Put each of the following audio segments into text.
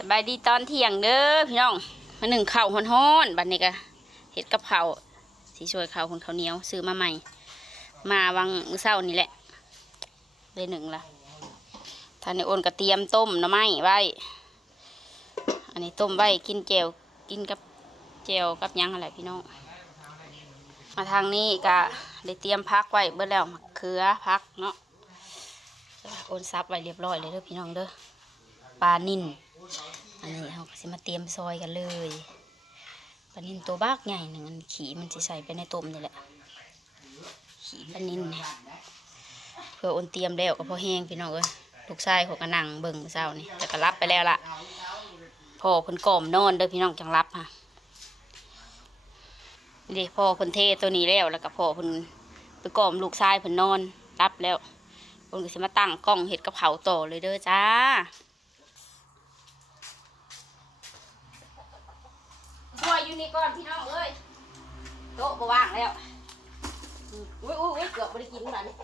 สบายดีตอนเที่ยงเด้อพี่น้องมาหนึ่งข้าวฮ้อนๆบัดนี้ก็เห็ดกะเพราสีช่วยข้าวคนข้าวเหนียวซื้อมาใหม่ มาวังมื้อเช้านี่แหละเลยหนึ่งละท่านในโอนก็เตรียมต้มหน่อไม้ไว้ อันนี้ต้มไว้กินแจวกินกับแจวกับยังอะไรพี่น้อง มาทางนี้ก็ได้เตรียมพักไว้เบิดแล้วมะเขือพักเนาะโอนซับไว้เรียบร้อยเลยเด้อพี่น้องเด้อ ปลานิ่นอันนี้เราก็สิมาเตรียมซอยกันเลยปลานินตัวบากใหญ่หนึ่งอันขี่มันจะใส่ไปในต้มนี่แหละขี่ปลานินเนี่ยเพื่อโอนเตรียมแล้วก็พอแห้งพี่น้องเอ้ยลูกชายของกระนังเบิ่งมื้อเช้านี่แต่ก็รับไปแล้วล่ะพ่อเพิ่นก่อมนอนเด้อพี่น้องจังรับฮะนี่พ่อเพิ่นเทตัวนี้แล้วแล้วก็พ่อเพิ่นไปก่อมลูกชายเพิ่นนอนรับแล้วเพิ่นก็สิมาตั้งกล้องเห็ดกระเพราต่อเลยเด้อจ้า บัวอยู่นี่ก่อนพี่น้องเอ้ยโต๊ะบว่างแล้วอืมอุ้ยอุ้ยอุ้ยเกือบไม่ได้กินแล้วนี่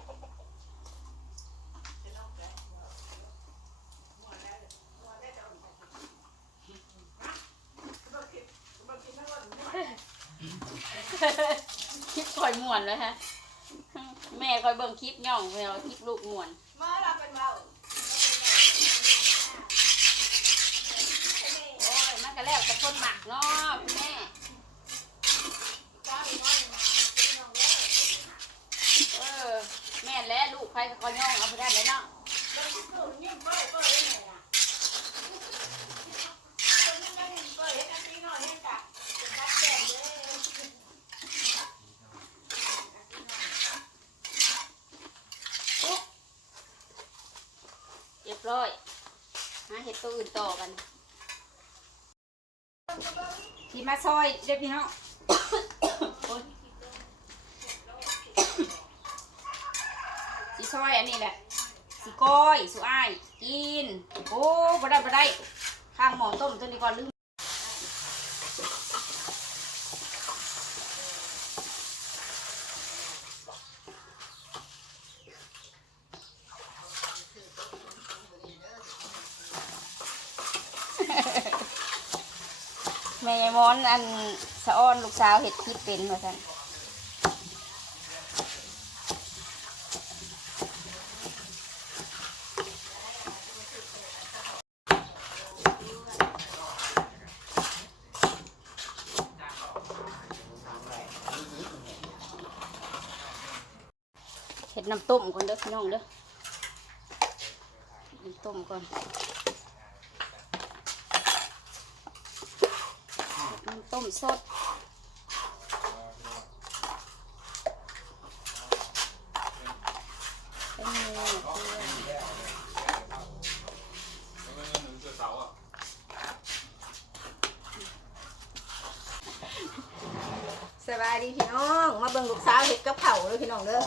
คลิปคอยม่วนเลยฮะ แม่คอยเบิ่งคลิปย่องแมวคลิปลูกม่วนมาเราเป็นเบาโอ้ยมันก็แล้วแต่คนหมักเนาะแม่ จ้าอีน้อยมาพี่น้องเด้อ เออ แม่ และลูกใครก็คอยย่องเอาไปได้เลยเนาะแล้วร้อเรียบร้อยหาเห็ดตัวอื่นต่อกันที่มาซอยเด็กพี่น้อง โอ๊ยสี ซอยอันนี้แหละสีก้อยสุอ้ายกินโอ้บ่ได้บ่ได้ข้างหมอต้มตัวนี้ก่อนลืมแม่ยายม้อนอันสะอ้อนลูกสาวเห็ดคลิปเป็นว่าซั่น เห็ดน้ำต้มก่อนเด้อ พี่น้องเด้อต้มก่อนต้มสดเป็นเนื้อสบายดีพี่น้อง มาเบิ่งลูกสาวเห็ดกระเพราเลยพี่น้องเด้อ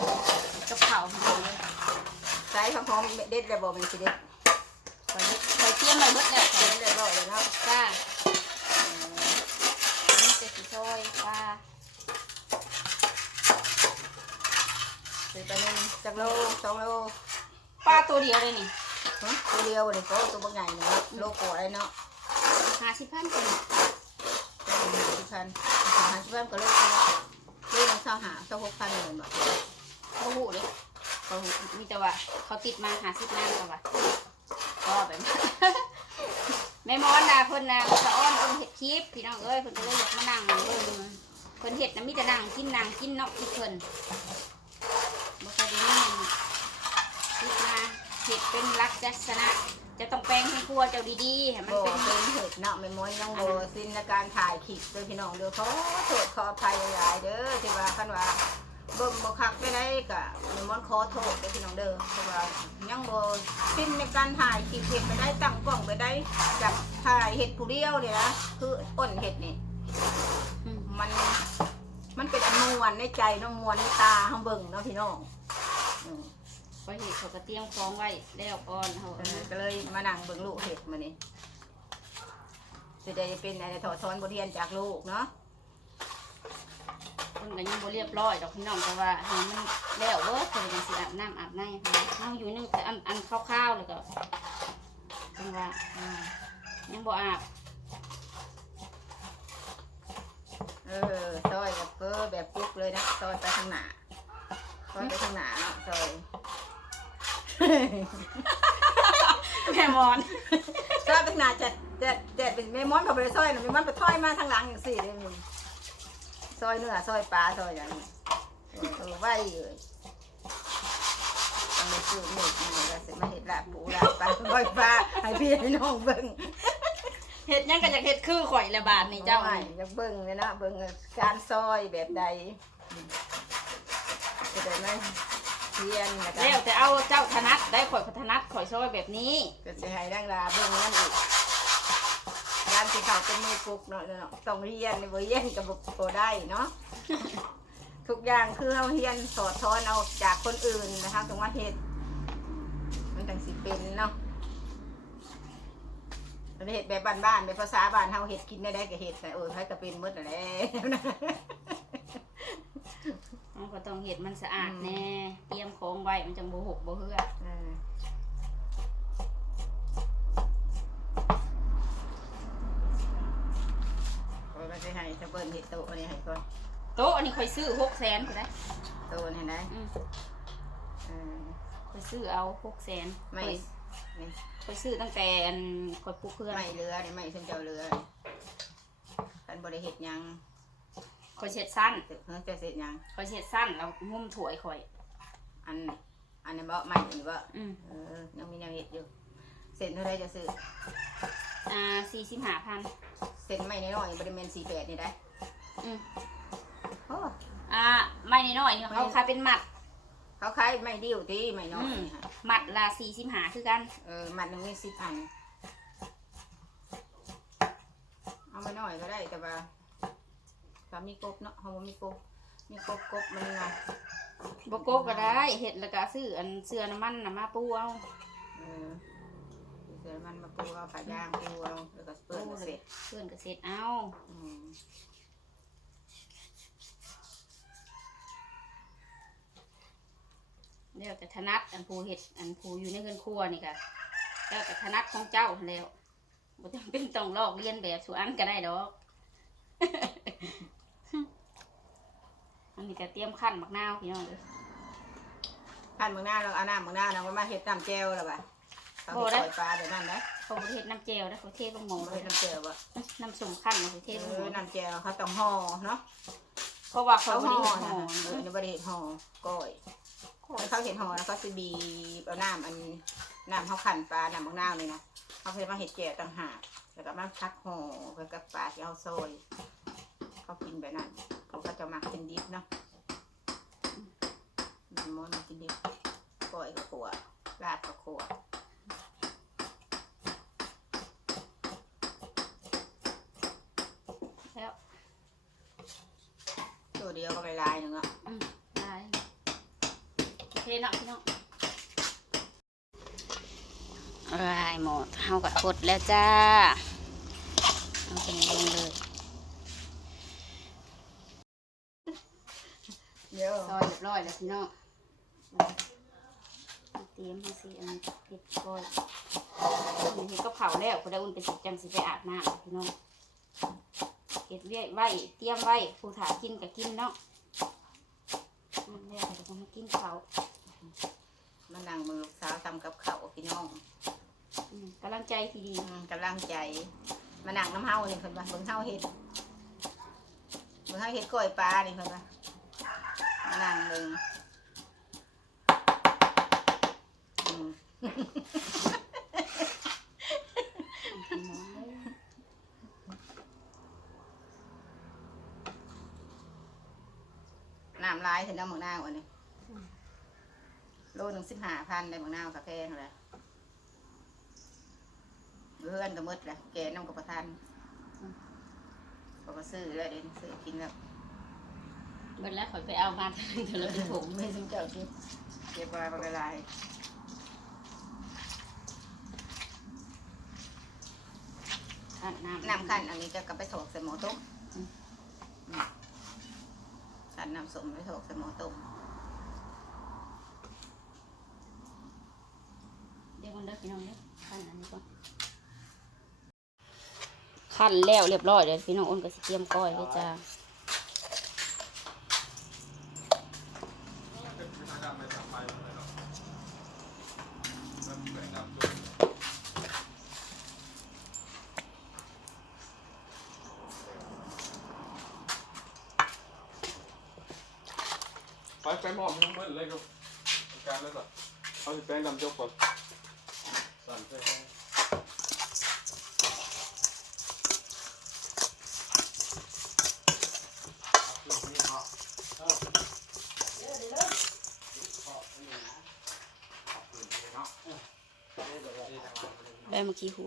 กระเพราพี่น้องเด้อ ใส่พร้อมๆเด็ดแล้วบ่เป็นสิเด็ดใส่ใส่เทียมไปหมดแล้วใส่เรียบร้อยแล้วเนาะจ้าอันนี้จะสีซอยปลาใส่ปลาหนึ่งจักโลสองโลปลาตัวเดียวเลยนี่ฮะตัวเดียวเลยก็ตัวบางใหญ่เนาะโลโก้อะไรเนาะห้าสิบพันคนห้าสิบพันห้าสิบพันก็เลยเลยน้องสาวหาสาวหกพันเลยแบบเขาหูเลย เขามีแต่ว่า เขาติดมาหาสิบล้านกับว่าก็แบบแม่มอนนะเพิ่นนะสะอ้อนเพิ่นเห็ดคลิปพี่น้องเอ้ยเพิ่นก็เลยอยากมานั่งเบิ่งเพิ่นเห็ดนะมีแต่นั่งกินนั่งกินเนาะที่เพิ่นบ่เคยได้ยินคิดมาเห็ดเป็นลักษณะจะต้องแปลงให้ครัวเจ้าดีๆให้มันเป็นเป็นเห็ดเนาะไม่ม้วนยังโบสิ้นในการถ่ายคลิปเลยพี่น้องเด้อเขอโทษขออภัยหลายๆเด้อที่ว่าคันว่า เบิ่งบ่คักไปได้ก็ไม่ม้วนขอโทษเด้อพี่น้องเด้อเพราะว่ายังโบสิ้นในการถ่ายคลิปเห็ดไปได้ตั้งกล้องไปได้จากถ่ายเห็ดผู้เดียวเนี่ยนะคืออ้นเห็ดนี่อืมมันมันเป็นอันมวนในใจเน้องมวนในตาเฮาเบิ่งเนาะพี่น้องอืมก็เห็ดเขาก็เตรียมของไว้แล้วก่อนเขาเออก็เลยมานั่งเบิ่งลูกเห็ดมานี่จะได้เป็นอะไรถอดถอนบทเรียนจากลูกเนาะเพิ่นก็ยังบ่เรียบร้อยดอกพี่น้องเพราะว่าให้มันแล้วเบิดเพิ่นก็สิอาบน้ำอาบในเพิ่นเอาอยู่นึงแต่อันอันคร่าวๆแล้วก็เพิ่ว่าอ่ายังบ่อาบเออซอยแบบเกอแบบปุ๊กเลยนะซอยไปข้างหน้าซอยไปข้างหน้าเนาะซอยแม่มอนซอยไปข้างหน้าจะจะจะเป็นเมมอนกับไปซอยนะเมมอนไปถอยมาทางหลังอย่างสี่เลยมึง อยเนื้อซอยปลาซอยอย่างนี้เออไหวเลยต้องไปซื้อเม็ดมาแล้วสิมาเห็ดลาบปูลาบปลาปล่อยปลาให้พี่ให้น้องเบิ่งเฮ็ดหยังก็อยากเฮ็ดคือข่อยละบาทนี่เจ้าไอ้อยากเบิ่งเลยนะเบิ่งการซอยแบบใดจะได้ไหมเทียนนะคแล้วแต่เอาเจ้าถนัดได้ข่อยก็ถนัดข่อยซอยแบบนี้ก็จะให้ดังลาเบิ่งนั่นอีก ร้านที่เขาเป็นมือปลุกเนาะเนาะต้องเรียนในบ่เรียนกับบ่ได้เนาะทุกอย่างคือเราเรียนสอดทอนเอาจากคนอื่นนะคะถึงมาเฮ็ดมันจังสิเป็นเนาะเราเฮ็ดแบบบ้านๆแบบภาษาบ้านเฮาเฮ็ดกินได้ได้ก็เฮ็ดแต่เออใครก็เป็นหมดนั่นแหละมันก็ต้องเฮ็ดมันสะอาดแน่เตรียมของไว้มันจังบ่หกบ่เหือ เออโอ้ยมันจะ ให้จะเบิ้ลเห็ดโตอันนี้ให้ก่อนโต๊ะอันนี้ข่อยซื้อ600,000ก็ได้โตนี่นะอืมเออข่อยซื้อเอา600,000ไม่ข่อยนี่ข่อยซื้อตั้งแต่อันข่อยปลูกเพื่อนไม่เรือนี่ไม่ซึ่งเจ้าเรือท่านบริเห็ดหยังข่อยเช็ดสั้นเฮ้ยจะเสร็จหยังข่อยเช็ดสั้นแล้วงุ้มถ้วยข่อย อันอันนี้บ่ไม่อันนี้บ่อืมเออยังมีแนวเห็ดอยู่เส้นเท่าไรจะซื้ออ่า45,000 เส้นไม่น้อยๆบริเวณสี่แปดนี่ได้อืมโอ้อ่าไม่น้อยๆนี่เขาขายเป็นหมัด เขาขายไม่ดิ้วที่ไม่น้อยนี่ฮะหมัดละ45คือกัน เออมันหนึงมีสิบอัน เอามาหน่อยก็ได้แต่ว่าถ้ามีกบเนาะเขาบ่มีกบมีกบกบมันไงบโกบก็ได้เห็ดแล้วก็ซื้ออันเสื้อน้ำมันน่ะมาปูเอาเออเสื อมันมาปูเอาขาย่างปูเอาแล้วก็เปิดก็เสร็จเพื่อนก็เสร็จเอาอืมแล้วแต่ถนัดอันผูเห็ดอันผูอยู่ในเงินครัวนี่ค่ะแล้วแต่ถนัดของเจ้าแล้วบ่จำเป็นต้องลอกเรียนแบบสุอันก็ได้ดอก อันนี้ก็เตรียมขั้นมักนาวพี่น้องเด้อขั้นมืองหน้าเราเอาน้ำเมืองหน้าเรามาเห็ดน้ำแจ่วแล้วป่ะ เขาเห็ดปล่อยปลาเดี๋ยวนั้นนะเขาบ่ได้เฮ็ดน้ำเจลนะเขาเทลงหม้อเขาเลเห็ยดน้ำแจ่วบ่น้ำส้มขั้นนะเขาเทเอลงหม้ออน้ำแจ่วเขาต้องห่อเนาะเพราะว่าเขาเขาบ่ห่อได้เฮ็ดนะห่อเออในบริเห็ดห่อก้อยแล้วเขาเห็ดห่อแล้วเขาจะบีบเอาน้ำอันน้ำเขาขันปลาน้ำเมืองหน้าเลยนะเขาเคยมาเห็ดแจ่วต่างหากแล้วก็มาพักห่อไปกับปลาที่เขาซอยเขากินแบบนั้นเขาก็จะมากินดิบเนาะมันมอนกินดิบก้อยกับขัวลาบกับขัว แล้ว ตัว เดียวก็ไปลายหนึ่งอะอืมได้โอเคเนาะพี่น้องลายหมดเฮากับกดแล้วจ้าเอาเป็นลงเลยเดี๋ยวซอยเรียบร้อยแล้วพี่น้องเตรียมให้สิอันเผ็ดก้อยอันนี้ก็เผาแล้วคุณได้อุ่นไปสิจังสิไปอาบน้ำพี่น้อง เก็บไว้ไว้ เตรียมไว้ผู้ถากินกับกินเนาะนั่นแหละเดี๋ยวจะมากินเขาวมานั่งมือลูกสาวทำกับข้าวพี่น้องอืมกำลังใจที่ดี อืมกำลังใจ มานั่งน้ำเฮานี่เพิ่นว่าเบิ่งเฮาเฮ็ดเบิ่งเฮาเฮ็ดกล้อยปลานี่เพิ่นว่ามานั่งเบิ่งอืม พี่น้องเอ้ย น้ำลายถึงน้ำหมึกนาวอันนี้โลหนึ่งสิบห้าพันได้หมึกนาวกาแฟเท่าไหร่เพื่อนก็หมดแหละแกน้ำกับประทานเขาก็ซื้อแล้วเด่นซื้อกินแล้วเบิดแล้วขอยไปเอามาเถอะเป็นถุงไม่ซื้อเจ้ากินเก็บไว้ปลายขันน้ำน้ำขั้นอันนี้จะกลับไปโถกใส่หม้อต้มขั้ นน้ำสมไปถกใส่หม้อต้มเดี๋ยวคนเด้อพี่น้องเด้อขันอันนี้ก่อนขั้นแล้วเรียบร้อยเดี๋ยวพี่น้องอ้นก็สิเตรียมก้อยเลยจ้า ไปไปหมอบทั้งเบิดเลยครับการแล้วสัตว์เอาสิแป้งดำจกก่อนสั่นใส่แป้งได้เมื่อกี้หู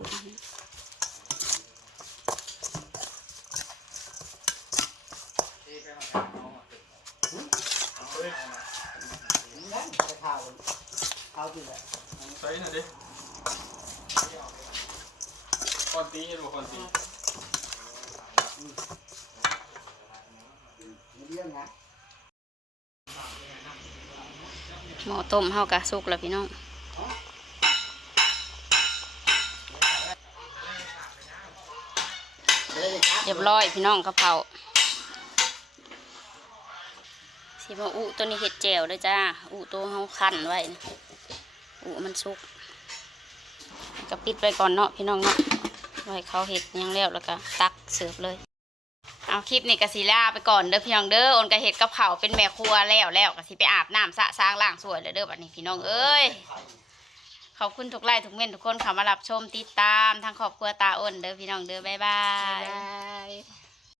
ใส่หน่อยดิคอนตีเห็นบ่คอนตีหม้อต้มเฮากะสุกแล้วพี่น้องเรียบร้อยพี่น้องกะเพราสิมาอุตัวนี้เห็ดแจ่วด้วยจ้าอุตัวเฮาคั่นไว้นะ อุมันสุกก็ปิดไปก่อนเนาะพี่น้องเนาะไว้เขาเห็ดยังแล้วแล้วก็ตักเสิร์ฟเลย เอาคลิปนี้กสิลาไปก่อนเด้อพี่น้องเด้อโอนกระเห็ดกะเพราเป็นแม่ครัวแล้วแล้วกสิไปอาบน้ำสะสร้างล่างสวยเลยเด้อบัดนี้พี่น้องเอ้ยขอบคุณทุกไลค์ทุกเม่นทุกคนเข้ามารับชมติดตามทางครอบครัวตาอ้นเด้อพี่น้องเด้อบ๊ายบายบาย